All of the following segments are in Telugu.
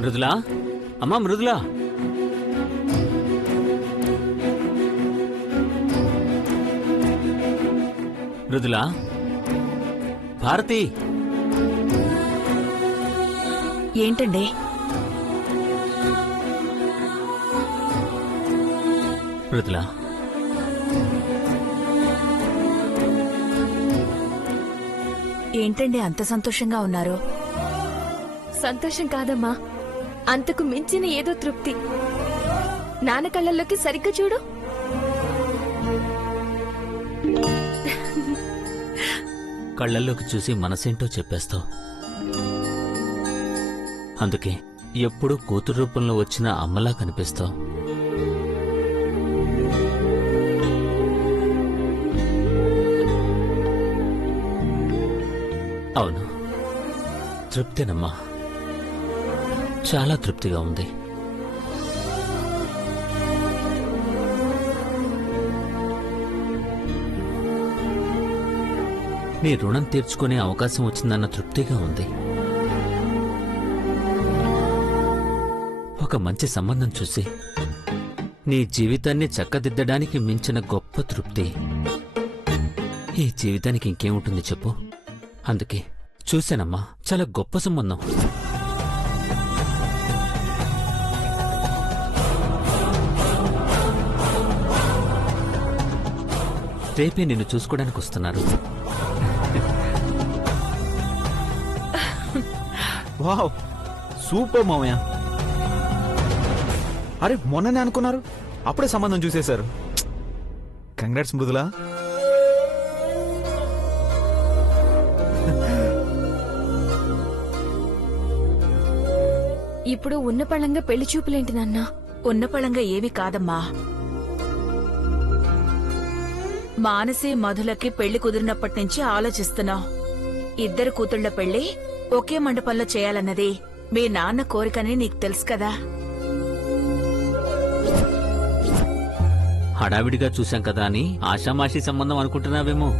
మృదులా, అమ్మా మృదులా. మృదులా, భారతి. ఏంటండి? మృదులా, ఏంటండి అంత సంతోషంగా ఉన్నారు? సంతోషం కాదమ్మా, అంతకు మించిన ఏదో తృప్తి. నాన్న కళ్ళల్లోకి సరిగ్గా చూడు. కళ్ళల్లోకి చూసి మనసేంటో చెప్పేస్తావు. అందుకే ఎప్పుడూ కూతురు రూపంలో వచ్చిన అమ్మలా కనిపిస్తావు. అవును, తృప్తేనమ్మా, చాలా తృప్తిగా ఉంది. నీ రుణం తీర్చుకునే అవకాశం వచ్చిందన్న తృప్తిగా ఉంది. ఒక మంచి సంబంధం చూసి నీ జీవితాన్ని చక్కదిద్దడానికి మించిన గొప్ప తృప్తి ఈ జీవితానికి ఇంకేముంటుంది చెప్పు. అందుకే చూశానమ్మా, చాలా గొప్ప సంబంధం. రేపే నిన్ను చూసుకోవడానికి వస్తున్నారు. వావ్, సూపర్ మామయ్య. అరే మొన్ననే అనుకున్నారు, అప్పుడే సంబంధం చూసేశారు. కంగ్రాట్స్ మృదులా. ఇప్పుడు ఉన్న పళంగా పెళ్లి చూపులేంటి నాన్న? ఉన్న పళంగా ఏమీ కాదమ్మా. మానసి మధులకి పెళ్లి కుదిరినప్పటి నుంచి ఆలోచిస్తున్నాం. ఇద్దరు కూతుళ్ల పెళ్లి ఒకే మండపంలో చేయాలన్నది మీ నాన్న కోరికని నీకు తెలుసు కదా. హడావిడిగా చూశాం కదా అని ఆషామాషీ సంబంధం అనుకుంటున్నావేమో.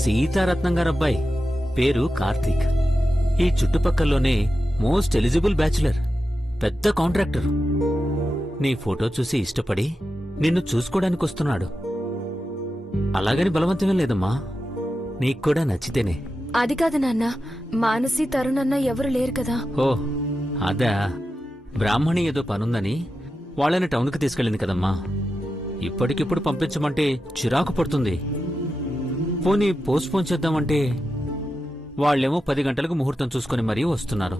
సీతారత్నం గారబ్బాయి, పేరు కార్తీక్. ఈ చుట్టుపక్కల్లోనే మోస్ట్ ఎలిజిబుల్ బ్యాచులర్, పెద్ద కాంట్రాక్టర్. నీ ఫోటో చూసి ఇష్టపడి నిన్ను చూసుకోవడానికి వస్తున్నాడు. అలాగని బలవంతమే లేదమ్మా, నీక్కూడా నచ్చితేనే. అది కాదు నాన్న, మానసి తరుణ్ అన్న ఎవరు లేరు కదా. ఓ అదా, బ్రాహ్మణి ఏదో పనుందని వాళ్ళని టౌన్కి తీసుకెళ్ళింది కదమ్మా. ఇప్పటికిప్పుడు పంపించమంటే చిరాకు పడుతుంది. పోనీ పోస్ట్పోన్ చేద్దామంటే వాళ్ళేమో 10 గంటలకు ముహూర్తం చూసుకుని మరీ వస్తున్నారు.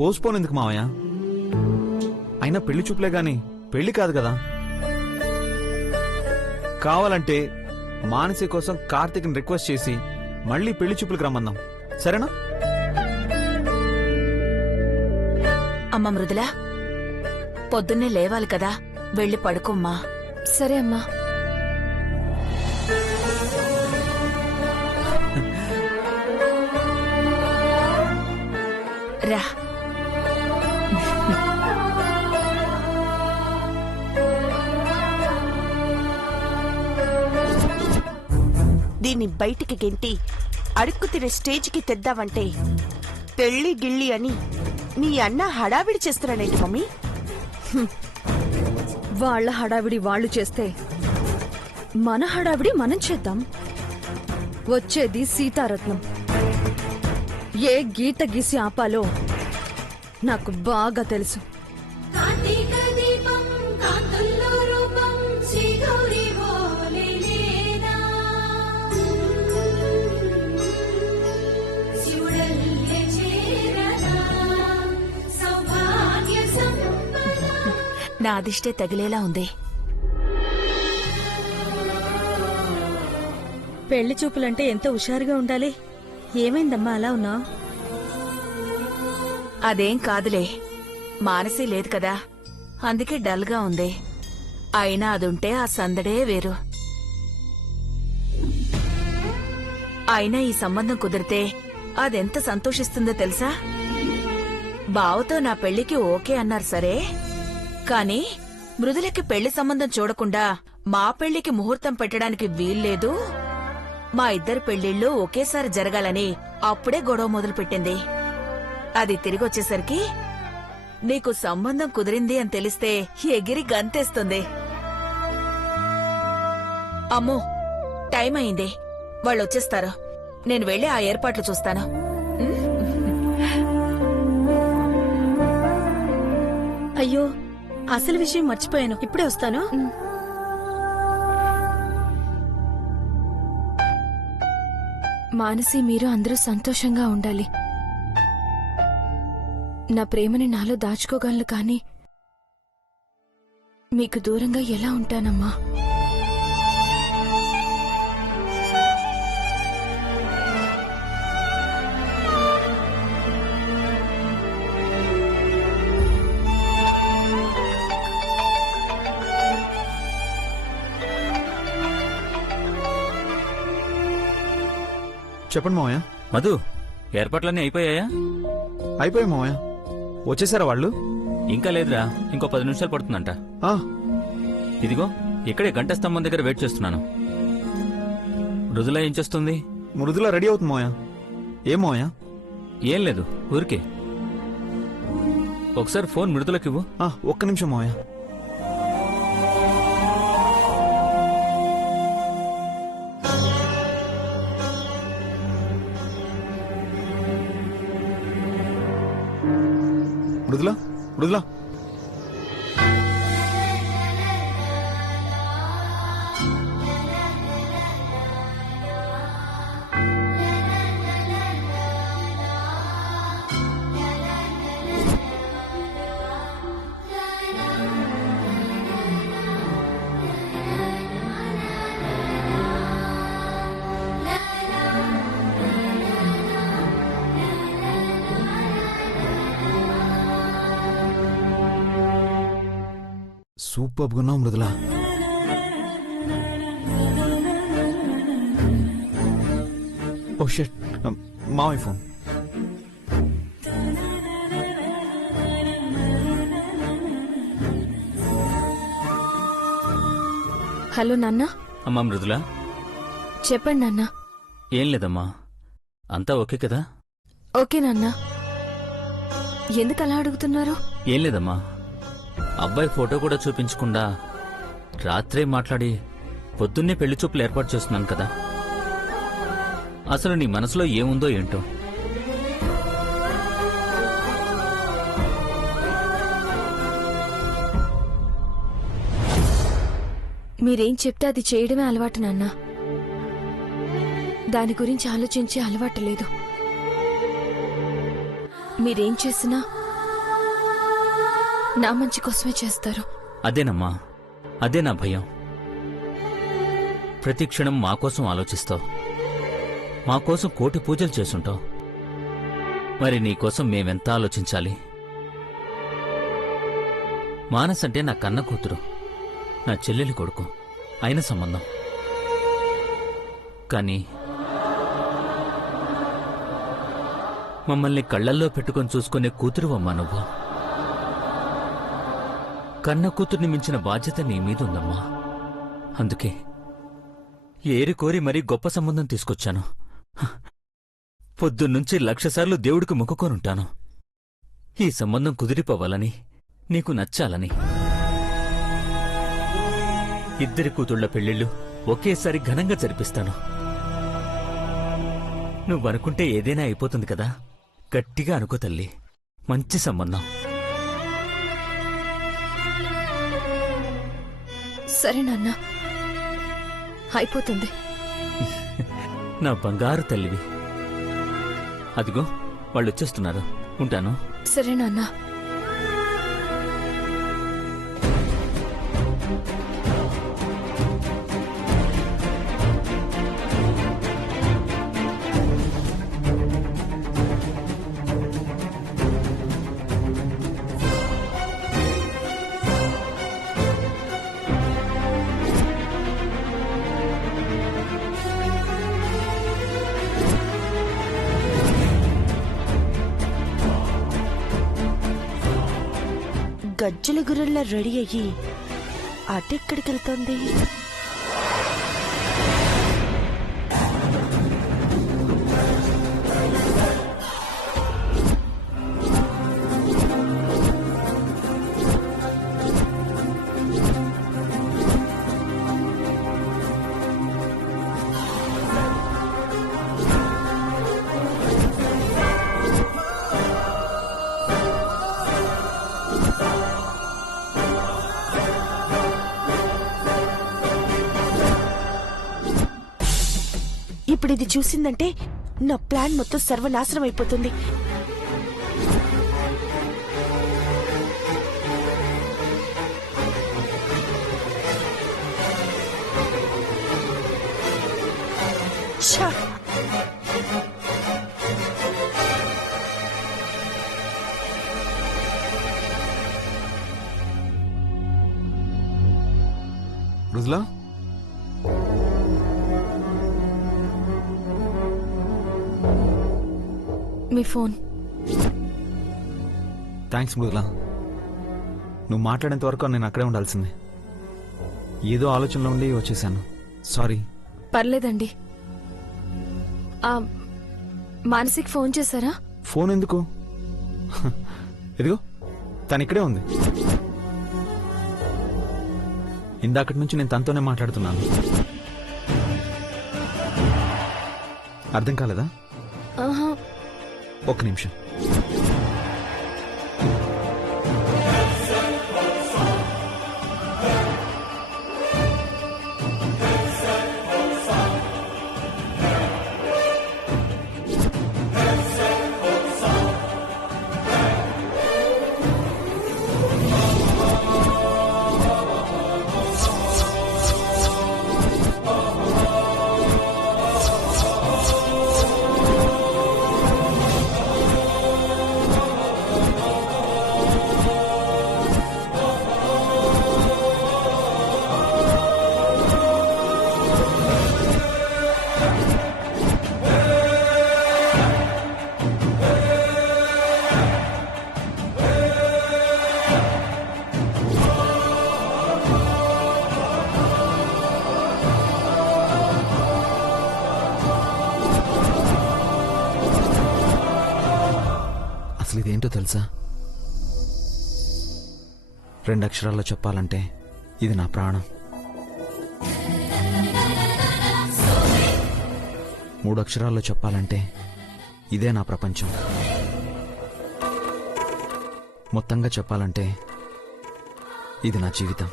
పోస్ట్పోన్ ఎందుకు మామయ్య? అయినా పెళ్లి చూపులే గాని పెళ్లి కాదు కదా. కావాలంటే మానసి కోసం కార్తీక్ని రిక్వెస్ట్ చేసి మళ్ళీ పెళ్లి చూపులకు రమ్మందాం, సరేనా? అమ్మ మృదుల, పొద్దున్నే లేవాలి కదా, వెళ్ళి పడుకోమ్మా. సరే అమ్మా. రా. దీన్ని బయటికి గెంటి అడుక్కు తినే స్టేజ్కి తెద్దావంటే పెళ్లి గిళ్ళి అని నీ అన్న హడావిడి చేస్తున్నాడేంటి మమ్మీ? వాళ్ళ హడావిడి వాళ్ళు చేస్తే మన హడావిడి మనం చేద్దాం. వచ్చేది సీతారత్నం. ఏ గీత గీసి ఆపాలో నాకు బాగా తెలుసు. నా అదిష్టే తగిలేలా ఉంది. పెళ్లి చూపులంటే ఎంత హుషారుగా ఉండాలి. ఏమైందమ్మా అలా ఉన్నావు? అదేం కాదులే, మానసి లేదు కదా, అందుకే డల్గా ఉంది. అయినా అదుంటే ఆ సందడే వేరు. అయినా ఈ సంబంధం కుదిరితే అదెంత సంతోషిస్తుందో తెలుసా? బావతో నా పెళ్లికి ఓకే అన్నారు సరే, కాని మృదులకి పెళ్లి సంబంధం చూడకుండా మా పెళ్లికి ముహూర్తం పెట్టడానికి వీల్లేదు, మా ఇద్దరి పెళ్లిళ్ళు ఒకేసారి జరగాలని అప్పుడే గొడవ మొదలుపెట్టింది. అది తిరిగొచ్చేసరికి నీకు సంబంధం కుదిరింది అని తెలిస్తే ఎగిరి గంతేస్తుంది. అమ్మో, టైం అయింది, వాళ్ళొచ్చేస్తారు. నేను వెళ్ళి ఆ ఏర్పాట్లు చూస్తాను. అయ్యో, అసలు విషయం మర్చిపోయాను. ఇప్పుడే వస్తాను. మానసి, మీరు అందరూ సంతోషంగా ఉండాలి. నా ప్రేమని నాలో దాచుకోగలను, కానీ మీకు దూరంగా ఎలా ఉంటానమ్మా? చెప్పండి మావయ్య. మధు, ఏర్పాట్లన్నీ అయిపోయాయా? అయిపోయాయి మావయ్య. వచ్చేసారా వాళ్ళు? ఇంకా లేదురా, ఇంకో 10 నిమిషాలు పడుతుందంట. ఆ, ఇదిగో ఇక్కడే గంట స్తంభం దగ్గర వెయిట్ చేస్తున్నాను. మృదుల ఏం చేస్తుంది? మృదుల రెడీ అవుతుంది మావయ్య. ఏం మావయ్య? ఏం లేదు, ఊరికే. ఒకసారి ఫోన్ మృదులకివ్వు. ఒక్క నిమిషం మావయ్య. మృదుల, మృదుల, సూపర్ గా ఉన్నావు మృదుల. ఓ షిట్, మావయ్య ఫోన్. హలో నాన్న. అమ్మా మృదుల. చెప్పండి నాన్న. ఏం లేదమ్మా, అంతా ఓకే కదా? ఓకే నాన్న. ఎందుకు అలా అడుగుతున్నారు? ఏం లేదమ్మా, అబ్బాయి ఫోటో కూడా చూపించకుండా రాత్రే మాట్లాడి పొద్దున్నే పెళ్లి చూపులు ఏర్పాటు చేస్తున్నాను కదా. అసలు నీ మనసులో ఏముందో ఏంటో. మీరేం చెప్తే అది చేయడమే అలవాటు నాన్న. దాని గురించి ఆలోచించే అలవాటు లేదు. మీరేం చేసినా నా మంచి కోసమే చేస్తారు. అదేనమ్మా, అదే నా భయం. ప్రతి క్షణం మా కోసం ఆలోచిస్తావు, మా కోసం కోటి పూజలు చేసుంటావు. మరి నీకోసం మేమెంత ఆలోచించాలి? మానస్ అంటే నా కన్న కూతురు, నా చెల్లెలి కొడుకు, అయిన సంబంధం. కానీ మమ్మల్ని కళ్లల్లో పెట్టుకొని చూసుకునే కూతురువమ్మా నువ్వు. కన్న కూతుర్ని మించిన బాధ్యత నీ మీదుందమ్మా. అందుకే ఏరి కోరి మరీ గొప్ప సంబంధం తీసుకొచ్చాను. పొద్దున్నుంచి 1,00,000 సార్లు దేవుడికి మొక్కుకోనుంటాను. ఈ సంబంధం కుదిరిపోవాలని, నీకు నచ్చాలని. ఇద్దరి కూతుళ్ల పెళ్లిళ్లు ఒకేసారి ఘనంగా జరిపిస్తాను. నువ్వనుకుంటే ఏదైనా అయిపోతుంది కదా. గట్టిగా అనుకో తల్లి, మంచి సంబంధం. సరే నాన్న, అయిపోతుంది. నా బంగారు తల్లివి. అదిగో వాళ్ళొచ్చేస్తున్నారు, ఉంటాను. సరే నాన్న. గజ్జల గుర్రంలా రెడీ అయ్యి అటెక్కడికి వెళ్తోంది? ఇప్పుడు ఇది చూసిందంటే నా ప్లాన్ మొత్తం సర్వనాశనం అయిపోతుంది. ఛ! మృదులా, మీ ఫోన్. థ్యాంక్స్ మృదులా. నువ్వు మాట్లాడేంత వరకు నేను అక్కడే ఉండాల్సిందే. ఏదో ఆలోచనలో ఉండి వచ్చేసాను. సారీ. పర్లేదండి. మానసిక్ ఫోన్ చేశారా? ఫోన్ ఎందుకు? ఇదిగో తను ఇక్కడే ఉంది. ఇందాకటి నుంచి నేను తనతోనే మాట్లాడుతున్నాను. అర్థం కాలేదా? ఆహా. ఒక్క నిమిషం. అసలు ఇదేంటో తెలుసా? 2 అక్షరాల్లో చెప్పాలంటే ఇది నా ప్రాణం. 3 అక్షరాల్లో చెప్పాలంటే ఇదే నా ప్రపంచం. మొత్తంగా చెప్పాలంటే ఇది నా జీవితం.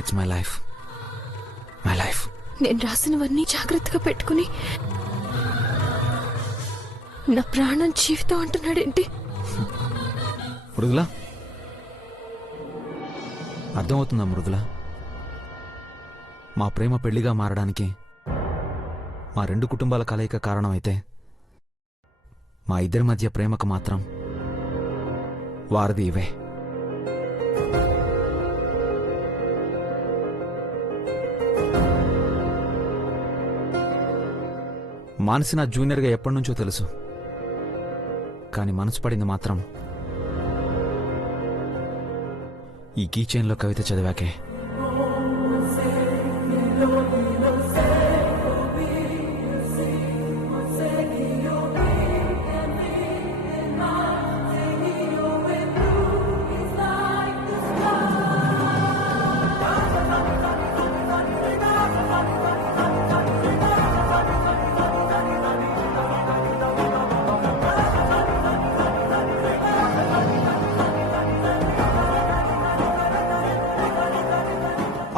It's my life. My life. నేను రాసినవన్నీ జాగ్రత్తగా పెట్టుకుని నా ప్రాణం జీవితం అంటున్నాడేంటి? మృదులా, అర్థమవుతుందా మృదులా? మా ప్రేమ పెళ్లిగా మారడానికి మా 2 కుటుంబాల కలయిక కారణమైతే మా ఇద్దరి మధ్య ప్రేమకు మాత్రం వారిది ఇవే. మానసి నా జూనియర్గా ఎప్పటి నుంచో తెలుసు. కానీ మనసు పడింది మాత్రం ఈ కీ చైన్లో కవిత చదివాకే.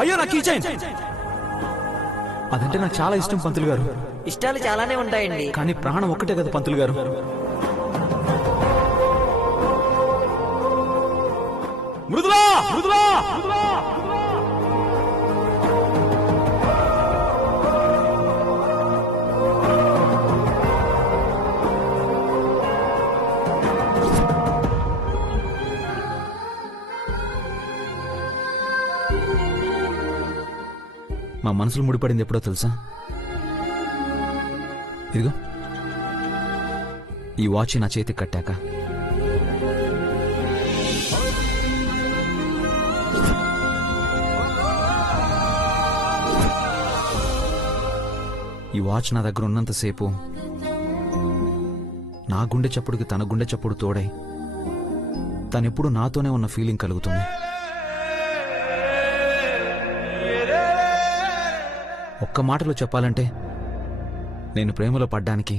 అయ్యో నా కీ చైన్! అదంటే నాకు చాలా ఇష్టం పంతులు గారు. ఇష్టాలు చాలానే ఉంటాయండి, కానీ ప్రాణం ఒక్కటే కదా పంతులు గారు. మృదులా! మృదులా! మా మనసులు ముడిపడింది ఎప్పుడో తెలుసా? ఇదిగో ఈ వాచ్ నా చేతికి కట్టాక. ఈ వాచ్ నా దగ్గర ఉన్నంతసేపు నా గుండె చప్పుడుకి తన గుండె చప్పుడు తోడై తనెప్పుడు నాతోనే ఉన్న ఫీలింగ్ కలుగుతుంది. ఒక్క మాటలో చెప్పాలంటే నేను ప్రేమలో పడ్డానికి,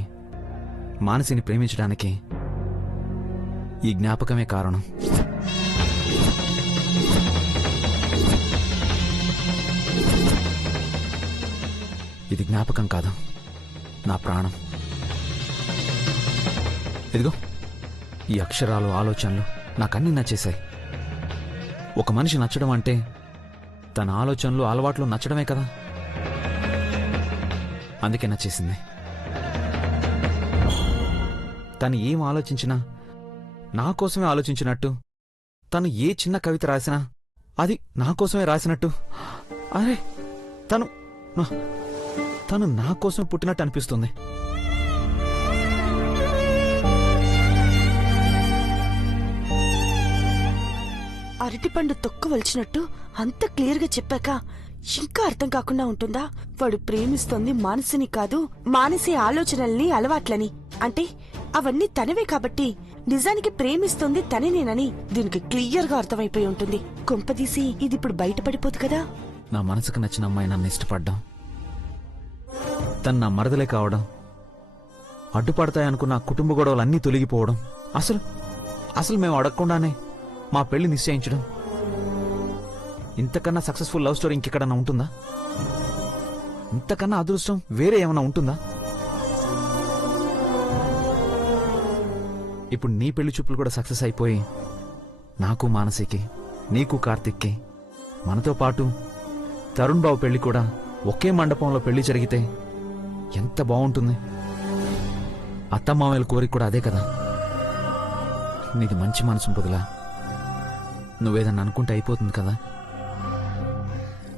మానసిని ప్రేమించడానికి ఈ జ్ఞాపకమే కారణం. ఇది జ్ఞాపకం కాదు, నా ప్రాణం. ఇదిగో ఈ అక్షరాలు, ఆలోచనలు నాకన్నీ నచ్చేశాయి. ఒక మనిషి నచ్చడం అంటే తన ఆలోచనలు, అలవాట్లు నచ్చడమే కదా. అందుకే నచ్చేసింది. తను ఏం ఆలోచించినా నా కోసమే ఆలోచించినట్టు, తను ఏ చిన్న కవిత రాసినా అది నా కోసమే రాసినట్టు. అరే తను నా కోసమే పుట్టినట్టు అనిపిస్తుంది. అరటిపండు తొక్క వలిచినట్టు అంత క్లియర్ గా చెప్పాక ఇంకా అర్థం కాకుండా ఉంటుందా? వాడు ప్రేమిస్తోంది మానసిని కాదు, మానసి ఆలోచనల్ని, అలవాట్లని. అంటే అవన్నీ తనవే కాబట్టి నిజానికి ప్రేమిస్తోంది తననేనని దీనికి క్లియర్ గా అర్థమైపోయి ఉంటుంది. కొంపదీసి ఇది ఇప్పుడు బయటపడిపోదు కదా. నా మనసుకు నచ్చిన అమ్మాయి నన్ను ఇష్టపడ్డం, తను నా మరదలే కావడం, అడ్డుపడతాయనుకున్న కుటుంబ గొడవలన్నీ తొలగిపోవడం, అసలు మేము అడగకుండానే మా పెళ్లి నిశ్చయించడం, ఇంతకన్నా సక్సెస్ఫుల్ లవ్ స్టోరీ ఇంకెక్కడన్నా ఉంటుందా? ఇంతకన్నా అదృష్టం వేరే ఏమన్నా ఉంటుందా? ఇప్పుడు నీ పెళ్లి చూపులు కూడా సక్సెస్ అయిపోయి నాకు మానసికి, నీకు కార్తిక్కి, మనతో పాటు తరుణ్ బాబు పెళ్లి కూడా ఒకే మండపంలో పెళ్లి జరిగితే ఎంత బాగుంటుంది. అత్తమామల కోరిక కూడా అదే కదా. నీది మంచి మనసు బదులా నువ్వేదన్నా అనుకుంటే అయిపోతుంది కదా.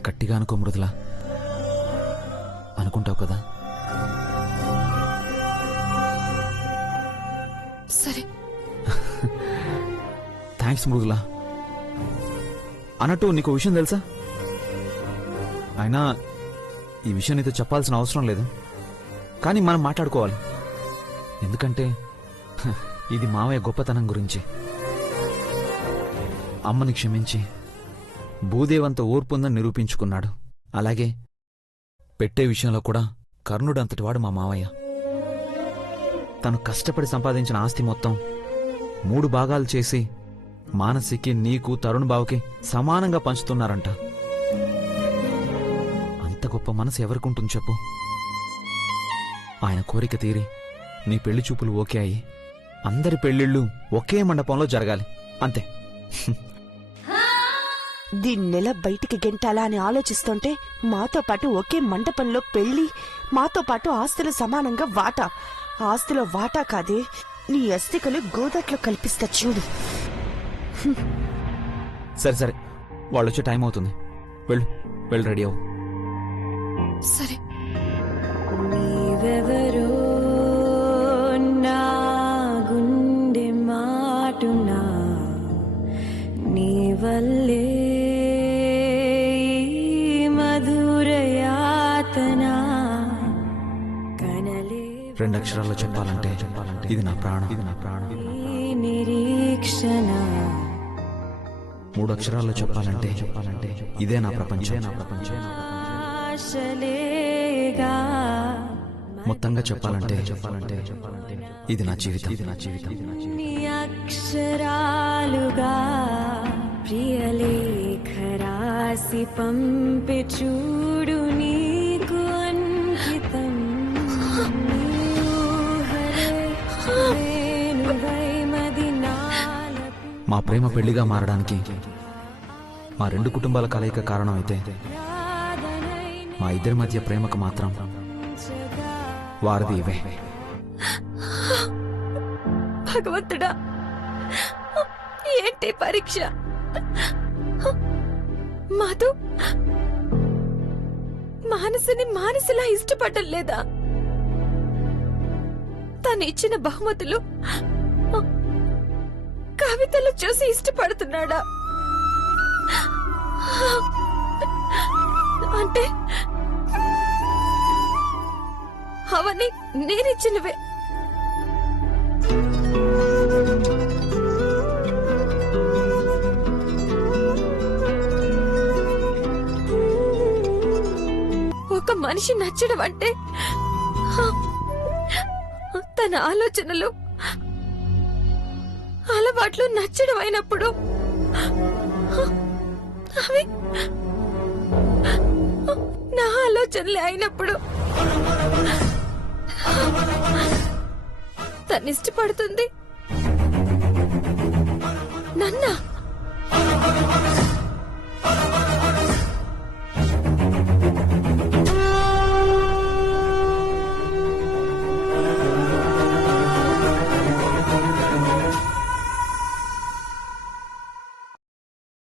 గట్టిగా అనుకో మృదులా, అనుకుంటావు కదా. సరే. థ్యాంక్స్ మృదులా. అన్నట్టు నీకు విషయం తెలుసా? అయినా ఈ విషయం నీతో చెప్పాల్సిన అవసరం లేదు, కానీ మనం మాట్లాడుకోవాలి. ఎందుకంటే ఇది మావయ్య గొప్పతనం గురించి. అమ్మని క్షమించి భూదేవంత ఓర్పుందని నిరూపించుకున్నాడు. అలాగే పెట్టే విషయంలో కూడా కర్ణుడంతటి వాడు మా మావయ్య. తను కష్టపడి సంపాదించిన ఆస్తి మొత్తం 3 భాగాలు చేసి మానసికి, నీకు, తరుణ్ బావుకి సమానంగా పంచుతున్నారంట. అంత గొప్ప మనసు ఎవరికుంటుంది చెప్పు? ఆయన కోరిక తీరి నీ పెళ్లి చూపులు ఓకే అయ్యి అందరి పెళ్లిళ్ళు ఒకే మండపంలో జరగాలి, అంతే. దీన్నెల బయటికి గెంటాలా అని ఆలోచిస్తుంటే మాతో పాటు ఒకే మండపంలో పెళ్లి, మాతో పాటు ఆస్తులు సమానంగా వాటా. ఆస్తిలో వాటా కాదే, నీ అస్థికలు గోదట్లో కల్పిస్తా చూడు. సరే వాళ్ళు వచ్చే టైం అవుతుంది. వెళ్ళు రెడీ అవ్వు. సరే. నీవెవరో నా గుండె మాటునా, నీ వల్లే మధురయాతనా కనలే. 2 అక్షరాల్లో చెప్పాలంటే ఇది నా ప్రాణం. నిరీక్షణ 3 అక్షరాల్లో చెప్పాలంటే ఇదే నా ప్రపంచం. ఆశలేగా మొత్తంగా చెప్పాలంటే ఇది నా జీవితం. నీ అక్షరాలుగా ప్రియలేఖ రాసి పంపి చూడు నీకు అంకితం. మా ప్రేమ పెళ్లిగా మారడానికి మా 2 కుటుంబాల కలయిక కారణం అయితే, మా ఇద్దరి మధ్య ప్రేమకు మాత్రం వారిది ఇవే. భగవంతుడా, ఏంటి పరీక్ష? మాధు మానసిలా ఇష్టపడడం లేదా? తను ఇచ్చిన బహుమతులు, కవితలు చూసి ఇష్టపడుతున్నాడా? అంటే అవన్నీ నేనిచ్చినవే. ఒక మనిషి నచ్చడం అంటే తన ఆలోచనలు, అలవాట్లు నచ్చడం అయినప్పుడు అవి నా ఆలోచనలే అయినప్పుడు తనిష్టపడుతుంది నన్నా